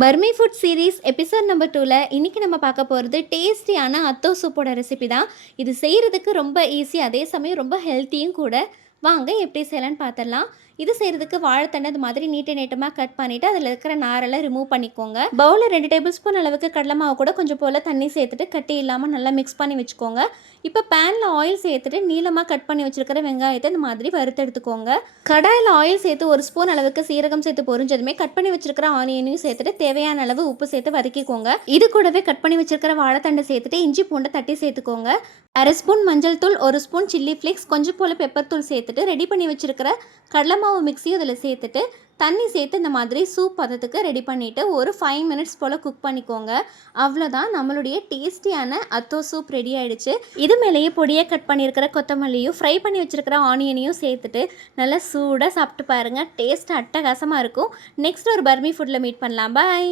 பர்மி food series episode number 2ல இன்றைக்கி நம்ம பார்க்க போகிறது டேஸ்டியான அத்தோ சூப்போட ரெசிபி தான். இது செய்கிறதுக்கு ரொம்ப ஈஸி, அதே சமயம் ரொம்ப ஹெல்த்தியும் கூட. வாங்க எப்படி செய்யலான்னு பார்த்துடலாம். இது செய்கிறதுக்கு வாழைத்தண்டை அது மாதிரி நீட்டமாக கட் பண்ணிவிட்டு அதில் இருக்கிற நாரெல்லாம் ரிமூவ் பண்ணிக்கோங்க. பவுலில் 2 டேபிள் ஸ்பூன் அளவுக்கு கடலை மாவு கூட கொஞ்சம் போல் தண்ணி சேர்த்துட்டு கட்டி இல்லாமல் நல்லா மிக்ஸ் பண்ணி வச்சுக்கோங்க. இப்போ பேனில் ஆயில் சேர்த்துட்டு நீளமாக கட் பண்ணி வச்சுருக்கிற வெங்காயத்தை இந்த மாதிரி வறுத்து எடுத்துக்கோங்க. கடாயில் ஆயில் சேர்த்து 1 ஸ்பூன் அளவுக்கு சீரகம் சேர்த்து பொரிஞ்சதுமே கட் பண்ணி வச்சிருக்கிற ஆனியனையும் சேர்த்துட்டு தேவையான அளவு உப்பு சேர்த்து வதக்கிக்கோங்க. இது கூடவே கட் பண்ணி வச்சிருக்கிற வாழைத்தண்டை சேர்த்துட்டு இஞ்சி பூண்டை தட்டி சேர்த்துக்கோங்க. 1/2 ஸ்பூன் மஞ்சள் தூள், 1 ஸ்பூன் சில்லி ஃப்ளேக்ஸ், கொஞ்சம் போல் பெப்பர் தூள் சேர்த்துட்டு ரெடி பண்ணி வச்சிருக்கிற கடலை மாவு மிக்ஸியும் இதில் சேர்த்துட்டு தண்ணி சேர்த்து இந்த மாதிரி சூப் பதத்துக்கு ரெடி பண்ணிவிட்டு ஒரு 5 மினிட்ஸ் போல் குக் பண்ணிக்கோங்க. அவ்வளோதான், நம்மளுடைய டேஸ்டியான அத்தோ சூப் ரெடி ஆகிடுச்சு. இது மேலேயே பொடியை கட் பண்ணியிருக்கிற கொத்தமல்லியும் ஃப்ரை பண்ணி வச்சுருக்கிற ஆனியனையும் சேர்த்துட்டு நல்லா சூடாக சாப்பிட்டு பாருங்கள். டேஸ்ட் அட்டகாசமாக இருக்கும். நெக்ஸ்ட் ஒரு பர்மி ஃபுட்டில் மீட் பண்ணலாம். பாய்.